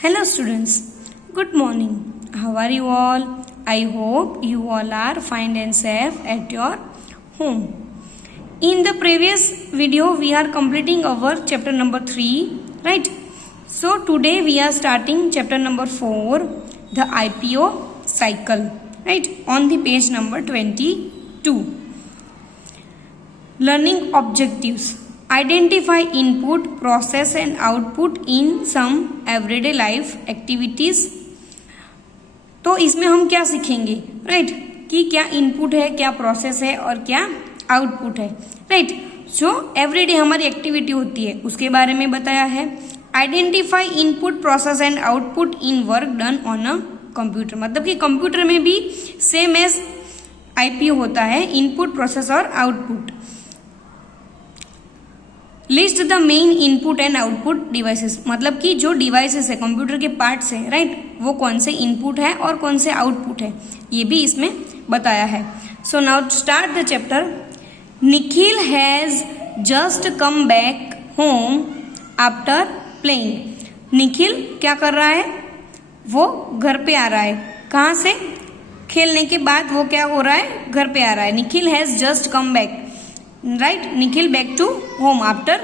Hello students, good morning. How are you all? I hope you all are fine and safe at your home. In the previous video we are completing our chapter number 3, right? So today we are starting chapter number 4, the IPO cycle, right? On the page number 22. Learning objectives. Identify input, process and output in some everyday life activities. तो इसमें हम क्या सीखेंगे, right? कि क्या input है, क्या process है और क्या आउटपुट है, राइट? जो एवरीडे हमारी एक्टिविटी होती है उसके बारे में बताया है. Identify input, process and output in work done on a computer. मतलब कि कंप्यूटर में भी सेम एज आईपीओ होता है, इनपुट, प्रोसेस और output. List the main input and output devices. मतलब कि जो डिवाइसेस है, कंप्यूटर के पार्ट्स है, राइट, वो कौन से इनपुट है और कौन से आउटपुट है, ये भी इसमें बताया है. So now start the chapter. Nikhil has just come back home after playing. Nikhil क्या कर रहा है? वो घर पे आ रहा है. कहाँ से? खेलने के बाद वो क्या हो रहा है? घर पे आ रहा है. Nikhil has just come back, right? Nikhil back to home after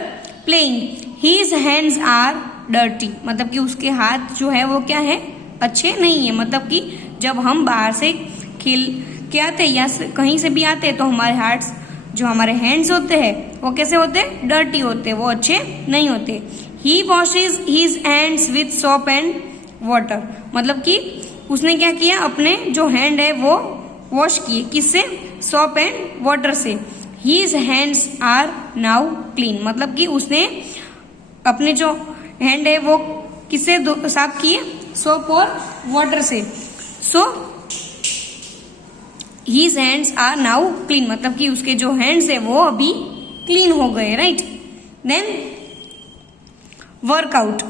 playing. His hands are dirty. मतलब कि उसके हाथ जो है वो क्या है? अच्छे नहीं है. मतलब कि जब हम बाहर से खेल के आते या कहीं से भी आते हैं तो हमारे हाथ, जो हमारे हैंड्स होते हैं वो कैसे होते हैं? डर्टी होते हैं, वो अच्छे नहीं होते. He washes his hands with soap and water. मतलब कि उसने क्या किया? अपने जो हैंड है वो वॉश किए. किससे? सोप एंड वाटर से. His hands are now clean. मतलब कि उसने अपने जो हैंड है वो किससे साफ किए? सोप और वाटर से. सो his hands are now clean. मतलब कि उसके जो हैंड्स है वो अभी क्लीन हो गए, right? Then workout.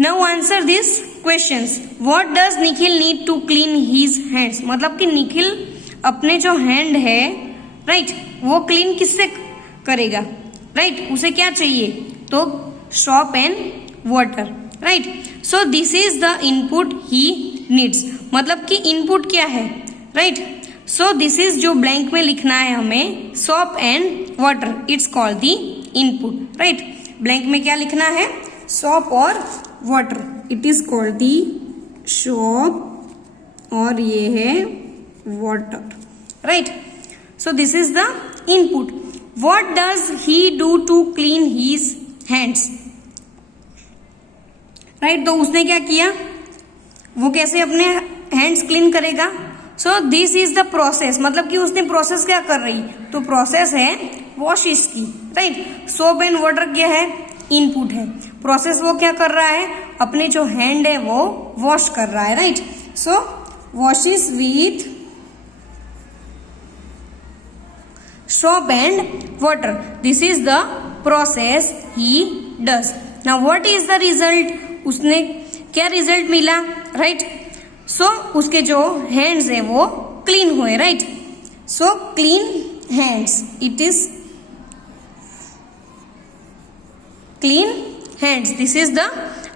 Now answer this questions. What does Nikhil need to clean his hands. मतलब कि निखिल अपने जो हैंड है, राइट, वो क्लीन किससे करेगा, राइट? उसे क्या चाहिए? तो soap and water, right? So this is the input he needs. मतलब कि इनपुट क्या है, राइट? सो दिस इज जो ब्लैंक में लिखना है हमें, soap and water. It's called the input, right? Blank में क्या लिखना है? सोप और water. It is called the soap और ये है water, right? So this is the input. What does he do to clean his hands? Right? तो उसने क्या किया? वो कैसे अपने हैंड्स क्लीन करेगा? So this is the process. मतलब कि उसने प्रोसेस क्या कर रही? तो प्रोसेस है वॉशेस की, राइट? सोप एंड वाटर क्या है? इनपुट है. प्रोसेस वो क्या कर रहा है? अपने जो हैंड है वो वॉश कर रहा है, right? So washes with soap and water. This is the process he does. Now what is the result? उसने क्या रिजल्ट मिला, राइट? सो उसके जो हैंड्स है वो क्लीन हुए, right? So clean hands, it is clean hands. This is the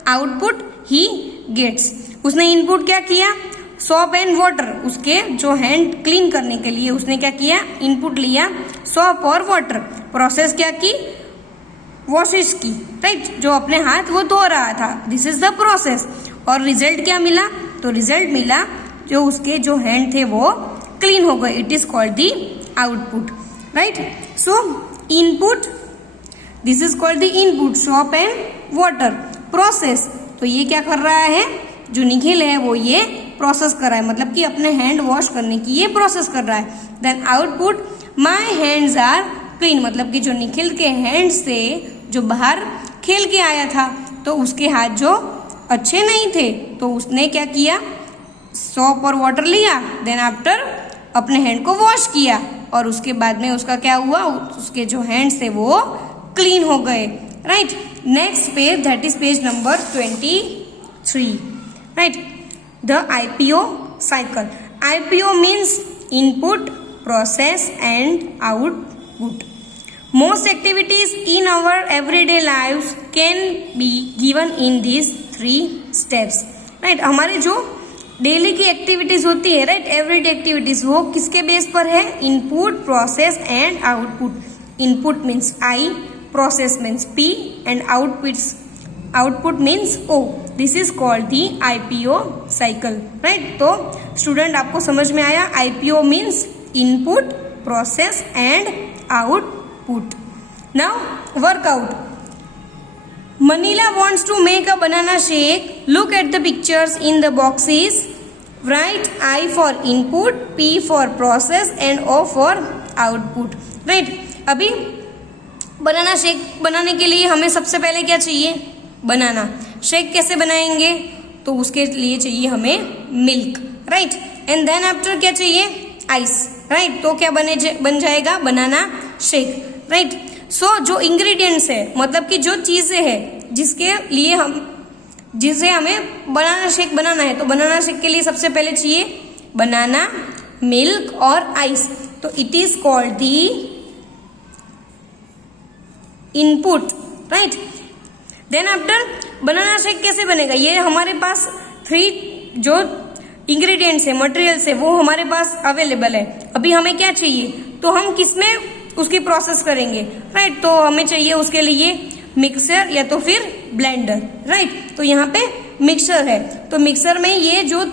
output he gets. उसने input क्या किया? Soap and water. उसके जो हैंड क्लीन करने के लिए उसने क्या किया? इनपुट लिया सोप और वाटर. प्रोसेस क्या की? वॉशेस की, राइट? जो अपने हाथ वो धो रहा था. This is the process. और रिजल्ट क्या मिला? तो रिजल्ट मिला जो उसके जो हैंड थे वो क्लीन हो गए. It is called the output, right? So input, this is called the input, soap and water. Process, तो ये क्या कर रहा है? जो निखिल है वो ये प्रोसेस कर रहा है. मतलब कि अपने हैंड वॉश करने की ये प्रोसेस कर रहा है. Then output, my hands are clean. मतलब कि जो निखिल के हैंड से जो बाहर खेल के आया था तो उसके हाथ जो अच्छे नहीं थे तो उसने क्या किया? सोप और वाटर लिया. देन आफ्टर अपने हैंड को वॉश किया और उसके बाद में उसका क्या हुआ? उसके जो हैंड्स थे वो क्लीन हो गए, right? Next page, that is page number 23, right? The IPO cycle. IPO means input, process and output. Most activities in our everyday lives can be given in these 3 steps, right. हमारे जो daily की activities होती है, right, everyday activities, वो किसके base पर है? Input, process and output. Input means I, process means P and output means O। This is called the IPO cycle, right. तो स्टूडेंट आपको समझ में आया, IPO means input, process and output. Now workout. Manila wants to make a banana shake. Look at the pictures in the boxes. Write I for input, P for process and O for output. Right? अभी banana shake बनाने के लिए हमें सबसे पहले क्या चाहिए? बनाना। Shake कैसे बनाएंगे? तो उसके लिए चाहिए हमें milk, right. And then after क्या चाहिए? Ice, right. तो क्या बन जाएगा? Banana shake, right. सो जो इंग्रेडिएंट्स है, मतलब कि जो चीजें हैं जिसके लिए जिसे हमें बनाना शेक बनाना है, तो बनाना शेक के लिए सबसे पहले चाहिए बनाना, मिल्क और आइस। तो it is called the input, right. Then after banana shake कैसे बनेगा? ये हमारे पास 3 जो इंग्रेडिएंट्स है, मटेरियल्स है, वो हमारे पास अवेलेबल है। अभी हमें क्या चाहिए? तो हम किसमें उसकी प्रोसेस करेंगे, राइट। तो हमें चाहिए उसके लिए मिक्सर या तो फिर ब्लेंडर, राइट। तो यहाँ पे मिक्सर है, तो मिक्सर में ये जो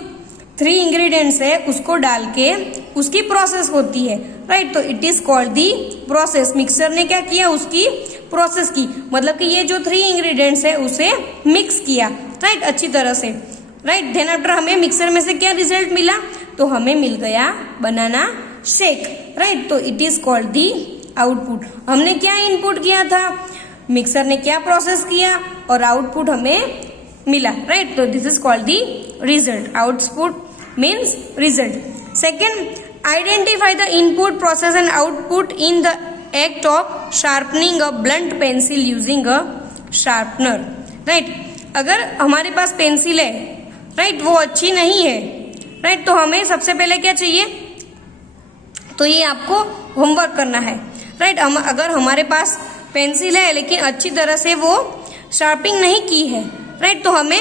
3 इंग्रेडिएंट्स है उसको डाल के उसकी प्रोसेस होती है, राइट। तो it is called the process. Mixer ने क्या किया? उसकी प्रोसेस की, मतलब कि ये जो 3 इंग्रेडिएंट्स है उसे मिक्स किया, राइट, अच्छी तरह से, राइट। देन आफ्टर हमें मिक्सर में से क्या रिजल्ट मिला? तो हमें मिल गया बनाना शेक, राइट। तो it is called the output. हमने क्या इनपुट किया था? मिक्सर ने क्या प्रोसेस किया और आउटपुट हमें मिला, राइट। तो this is called the result. Output means result. Second, identify the input, process and output in the act of sharpening a blunt pencil using a sharpener, right. अगर हमारे पास pencil है, right, वो अच्छी नहीं है, राइट, तो हमें सबसे पहले क्या चाहिए? तो ये आपको होमवर्क करना है, राइट। अगर हमारे पास पेंसिल है लेकिन अच्छी तरह से वो शार्पिंग नहीं की है, राइट, तो हमें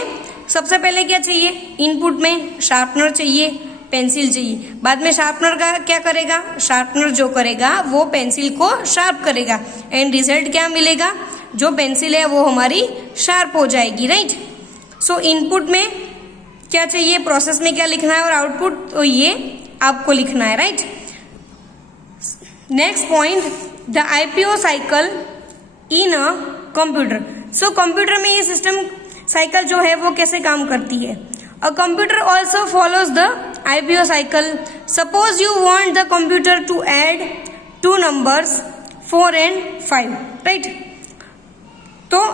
सबसे पहले क्या चाहिए? इनपुट में शार्पनर चाहिए, पेंसिल चाहिए। बाद में शार्पनर का क्या करेगा? शार्पनर जो करेगा वो पेंसिल को शार्प करेगा एंड रिजल्ट क्या मिलेगा? जो पेंसिल है वो हमारी शार्प हो जाएगी, राइट। सो इनपुट में क्या चाहिए, प्रोसेस में क्या लिखना है और आउटपुट तो ये आपको लिखना है, right. Next point, the IPO cycle in a computer. So computer में ये सिस्टम साइकिल जो है वो कैसे काम करती है? A computer also follows the IPO cycle. Suppose you want the computer to add 2 numbers 4 and 5, right. तो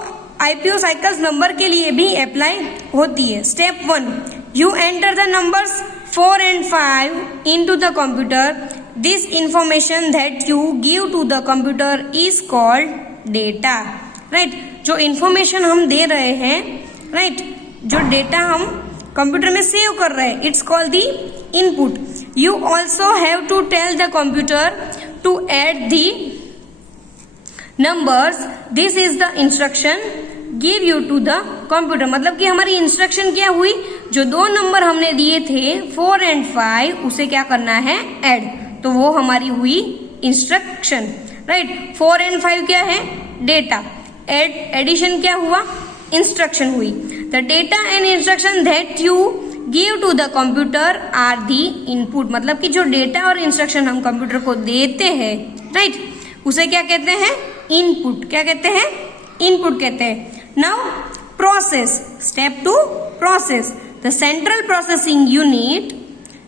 IPO साइकिल्स नंबर के लिए भी अप्लाई होती है। Step 1, you enter the numbers 4 and 5 into the computer. This information that you give to the computer is called data, right? जो information हम दे रहे हैं, right? जो data हम कंप्यूटर में सेव कर रहे हैं, it's called the input. You also have to tell the computer to add the numbers. This is the instruction give you to the computer. मतलब कि हमारी इंस्ट्रक्शन क्या हुई? जो 2 नंबर हमने दिए थे 4 and 5, उसे क्या करना है? ऐड। तो वो हमारी हुई इंस्ट्रक्शन, राइट। 4 and 5 क्या है? डेटा। एडिशन क्या हुआ? इंस्ट्रक्शन हुई। The data and instruction that you give to the computer are the input. मतलब कि जो डेटा और इंस्ट्रक्शन हम कंप्यूटर को देते हैं, राइट, उसे क्या कहते हैं? इनपुट। क्या कहते हैं? इनपुट कहते हैं। Now process. Step 2, process. The central processing unit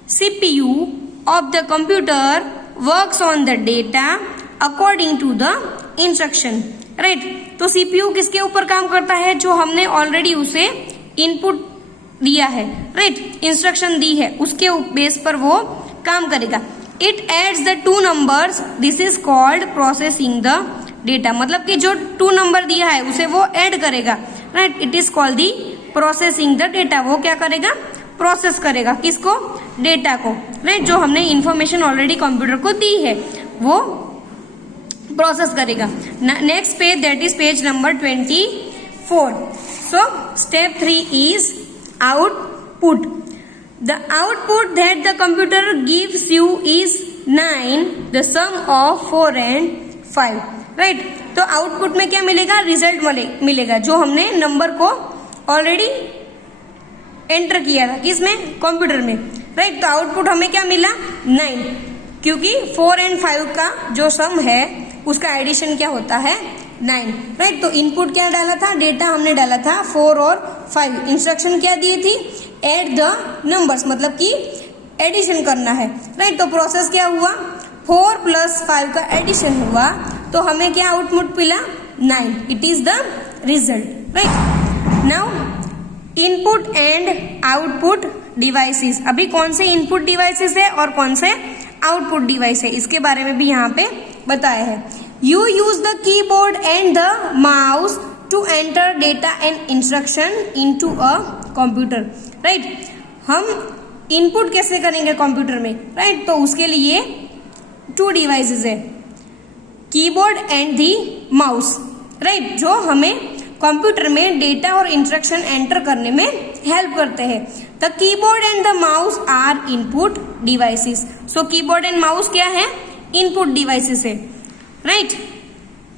CPU of the computer works on the data according to the instruction, right? तो CPU किसके ऊपर काम करता है? जो हमने ऑलरेडी उसे इनपुट दिया है, राइट, इंस्ट्रक्शन दी है, उसके बेस पर वो काम करेगा। It adds the 2 numbers. This is called processing the data. मतलब कि जो 2 नंबर दिया है उसे वो ऐड करेगा, right. It is called the processing the data. वो क्या करेगा? प्रोसेस करेगा। किसको? डेटा को, राइट, जो हमने इंफॉर्मेशन ऑलरेडी कंप्यूटर को दी है वो प्रोसेस करेगा। Next page, that is page number 24। So step 3 is output. The output that the computer gives you is 9, the sum of 4 and 5. Right? तो आउटपुट में क्या मिलेगा? रिजल्ट मिलेगा जो हमने नंबर को ऑलरेडी एंटर किया था किसमें? कंप्यूटर में. राइट? तो आउटपुट हमें क्या मिला? 9, क्योंकि 4 and 5 का जो सम है उसका एडिशन क्या होता है? 9. राइट? तो इनपुट क्या डाला था? डेटा हमने डाला था 4 और 5. इंस्ट्रक्शन क्या दी थी? एड द नंबर्स, मतलब कि एडिशन करना है. राइट? तो प्रोसेस क्या हुआ? 4 + 5 का एडिशन हुआ तो हमें क्या आउटपुट मिला? 9. It is the result. Right? Now input and output devices. अभी कौन से इनपुट डिवाइसेस है और कौन से आउटपुट डिवाइस है इसके बारे में भी यहाँ पे बताया है. You use the keyboard and the mouse to enter data and instruction into a computer. Right? हम इनपुट कैसे करेंगे कंप्यूटर में? राइट? तो उसके लिए 2 डिवाइसेस है, keyboard and the mouse. Right? जो हमें कंप्यूटर में डेटा और इंस्ट्रक्शन एंटर करने में हेल्प करते हैं. The keyboard and the mouse are input devices. So keyboard and mouse क्या है? इनपुट डिवाइसेस है. Right?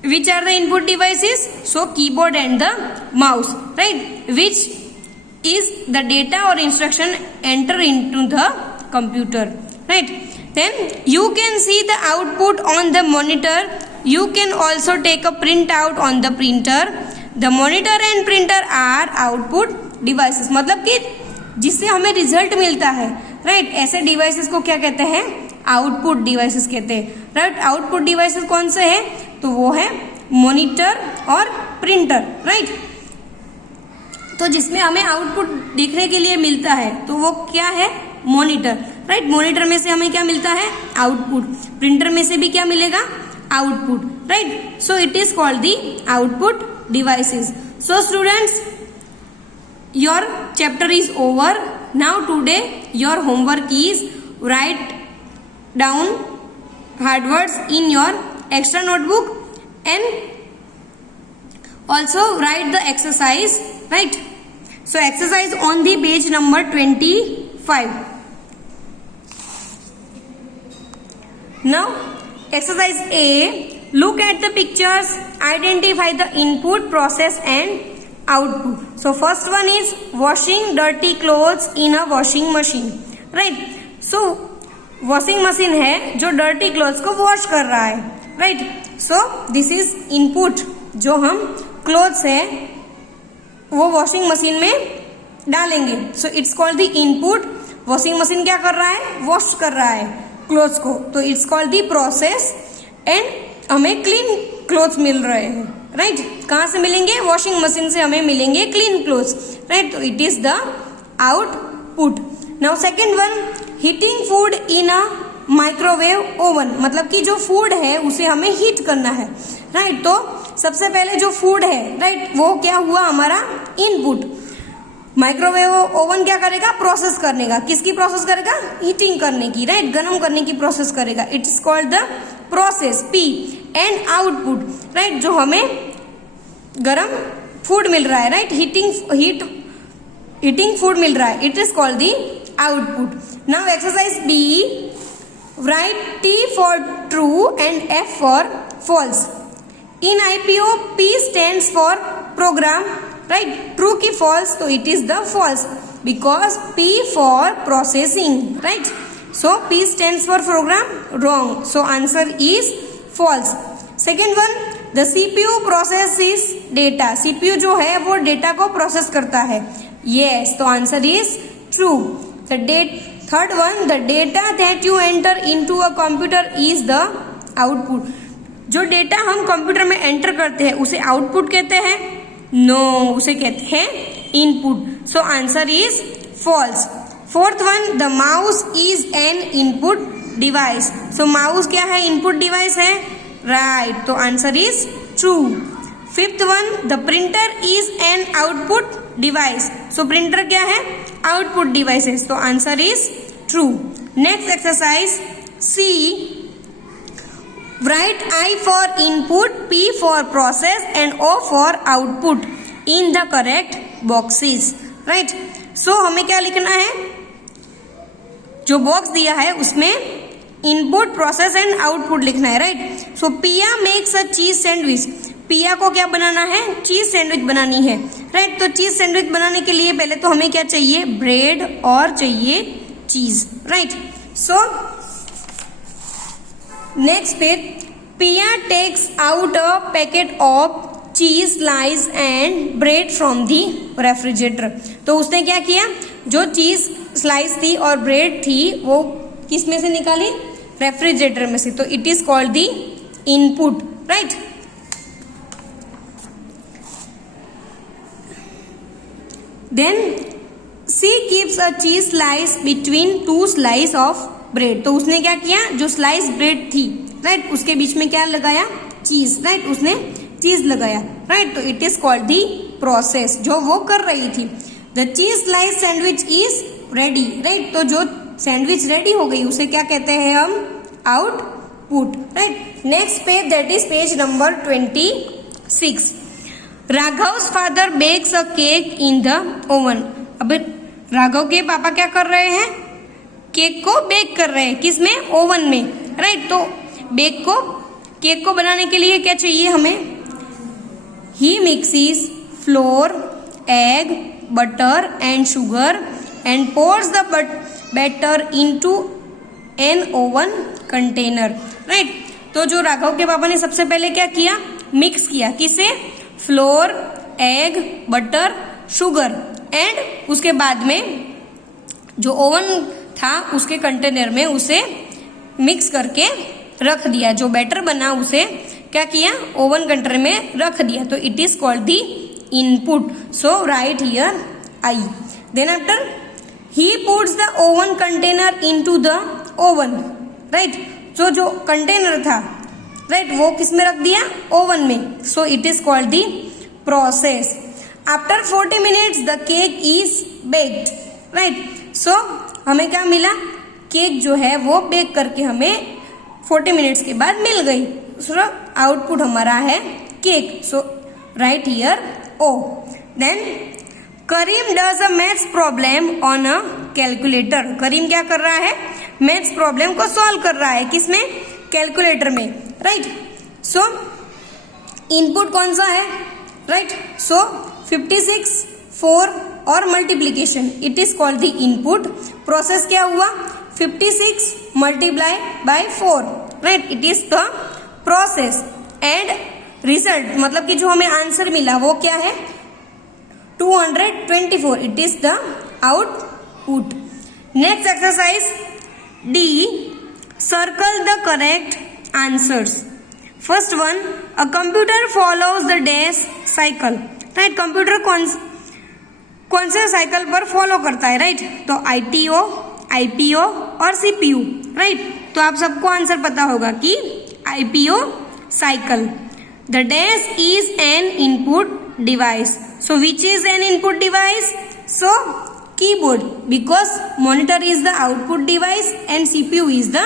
Which are the input devices? So keyboard and the mouse. Right? Which is the data or instruction enter into the computer. Right? Then you can see the output on the monitor. You can also take a printout on the printer. The monitor and printer are output devices. मतलब कि जिससे हमें result मिलता है. Right? ऐसे devices को क्या कहते हैं? आउटपुट डिवाइसेस कहते हैं. राइट? आउटपुट डिवाइसेस कौन से हैं? तो वो है मॉनिटर और प्रिंटर. राइट? तो जिसमें हमें आउटपुट देखने के लिए मिलता है तो वो क्या है? मॉनिटर. राइट? मॉनिटर में से हमें क्या मिलता है? आउटपुट. प्रिंटर में से भी क्या मिलेगा? Output. Right? So it is called the output devices. So students, your chapter is over. Now today your homework is write down hard words in your extra notebook and also write the exercise. Right? So exercise on the page number 25. Now exercise A, look at the pictures, identify the input, process and output. So first one is washing dirty clothes in a washing machine. Right? So washing machine है जो dirty clothes को wash कर रहा है. Right? So this is input. जो हम clothes है वो वॉशिंग मशीन में डालेंगे. So it's called the input. Washing machine क्या कर रहा है? वॉश कर रहा है क्लोथ्स को. तो it's called the process and हमें क्लीन क्लोथ्स मिल रहे हैं. राइट? कहाँ से मिलेंगे? वॉशिंग मशीन से हमें मिलेंगे क्लीन क्लोथ्स. राइट? तो it is the output. Now second one, heating food in a microwave oven. मतलब कि जो फूड है उसे हमें हीट करना है. राइट? तो सबसे पहले जो फूड है, राइट, वो क्या हुआ? हमारा इनपुट. माइक्रोवेव ओवन क्या करेगा? प्रोसेस करने का. किसकी प्रोसेस करेगा? हीटिंग करने की. राइट? गर्म करने की प्रोसेस करेगा. It is called the process, P. And output. Right? जो हमें गर्म फूड मिल रहा है. राइट? हीटिंग फूड मिल रहा है. It is called the output. Now exercise B, right T for true and F for false. In IPO, P stands for program. Right? True की false, तो it is the false because P for processing. Right? So P stands for program. Wrong. So answer is false. Second one, the CPU processes data. CPU जो है वो data को process करता है. Yes. तो answer is true. Third one, the data that you enter into a computer is the output. जो data हम computer में एंटर करते हैं उसे आउटपुट कहते हैं? नो, उसे कहते हैं input. So answer is false. Fourth one, the mouse is an input device. So mouse क्या है? इनपुट डिवाइस है. राइट? तो answer is true. Fifth one, the printer is an output device. So printer क्या है? Output devices. तो answer is true. Next exercise C, write I for input, P for process and O for output in the correct boxes, right? So हमें क्या लिखना है, जो box दिया है उसमें इनपुट, प्रोसेस एंड आउटपुट लिखना है, राइट? सो पिया मेक्स अ चीज सैंडविच, पिया को क्या बनाना है, चीज सैंडविच बनानी है, राइट? तो चीज सैंडविच बनाने के लिए पहले तो हमें क्या चाहिए, ब्रेड और चाहिए चीज, राइट? सो नेक्स्ट पे Piya takes out a packet of cheese slice and bread from the refrigerator. तो उसने क्या किया, जो चीज स्लाइस थी और ब्रेड थी वो किस में से निकाली, रेफ्रिजरेटर में से। तो it is called the input, right? Then she keeps a cheese slice between two slice of bread. तो उसने क्या किया, जो स्लाइस ब्रेड थी, राइट, उसके बीच में क्या लगाया, चीज, राइट? उसने चीज लगाया, राइट? तो it is called the process, जो वो कर रही थी। The cheese slice sandwich is ready, right? तो जो सैंडविच रेडी हो गई उसे क्या कहते हैं हम, output, right? Next page, that is page number 26। Raghav's father bakes a cake in the oven. अब राघव के पापा क्या कर रहे हैं, केक को बेक कर रहे हैं, किसमें, ओवन में, राइट? तो केक को बनाने के लिए क्या चाहिए हमें, he mixes flour, egg, butter and sugar and pours the batter into an oven container, right? तो जो राघव के पापा ने सबसे पहले क्या किया, मिक्स किया, किसे, floor, egg, butter, sugar and उसके बाद में जो ओवन था उसके कंटेनर में उसे मिक्स करके रख दिया। जो बैटर बना उसे क्या किया, ओवन कंटेनर में रख दिया। तो it is called the input. So right here I. Then after he puts the oven container into the oven, right? तो जो कंटेनर था, राइट, वो किस में रख दिया, ओवन में। So it is called the process. After 40 minutes the cake is baked, right? So हमें क्या मिला, केक जो है वो बेक करके हमें 40 मिनट्स के बाद मिल गई। सो आउटपुट हमारा है cake. So right here O. Then Karim does a maths problem on a calculator. Karim क्या कर रहा है, मैथ्स प्रॉब्लम को सॉल्व कर रहा है, किसमें, कैलकुलेटर में, राइट? सो इनपुट कौन सा है, राइट? सो 56, 4 और multiplication, it is called the input. Process क्या हुआ, 56 multiply by 4, right? It is the process. And result मतलब कि जो हमें आंसर मिला वो क्या है, 224, it is the output. Next exercise D, circle the correct answers. First one, a computer follows the dash cycle, right? Computer कौन से साइकिल पर फॉलो करता है, राइट? तो ITO, IPO और CPU, राइट? तो आप सबको आंसर पता होगा कि IPO cycle. The dash is an input device. So which is an input device? So keyboard, because monitor is the output device and CPU is the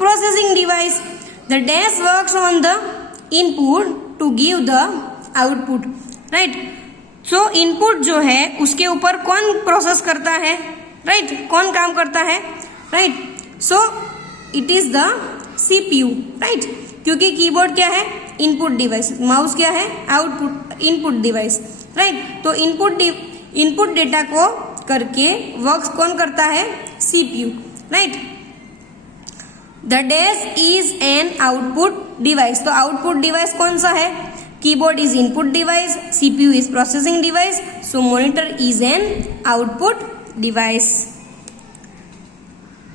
processing device. The dash works on the input to give the output, right? So input जो है उसके ऊपर कौन process करता है, right? कौन काम करता है, right? So it is the CPU, right? क्योंकि कीबोर्ड क्या है, इनपुट डिवाइस, माउस क्या है, आउटपुट इनपुट डिवाइस, राइट? तो इनपुट डेटा को करके वर्क कौन करता है, CPU, right? The dash is an output device. तो आउटपुट डिवाइस कौन सा है, keyboard is input device, CPU is processing device, so monitor is an output device.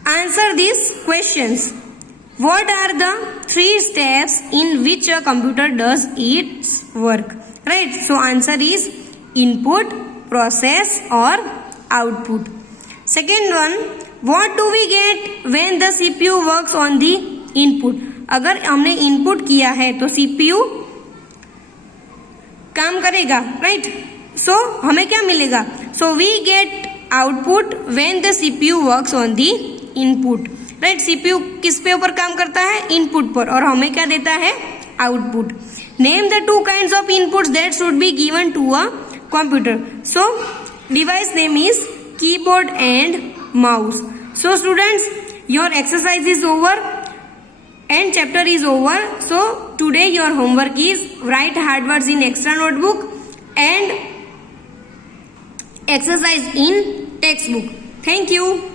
Answer this questions. What are the 3 steps in which a computer does its work? Right? So answer is input, process or output. Second one, what do we get when the CPU works on the input? अगर हमने input किया है तो CPU काम करेगा, right? So हमें क्या मिलेगा? So we get output when the CPU works on the input. Right? CPU किस पे ऊपर काम करता है, इनपुट पर, और हमें क्या देता है, output. Name the 2 kinds of inputs that should be given to a computer. So device name is keyboard and mouse. So students, your exercise is over and chapter is over. So today your homework is write hard words in extra notebook and exercise in textbook. Thank you.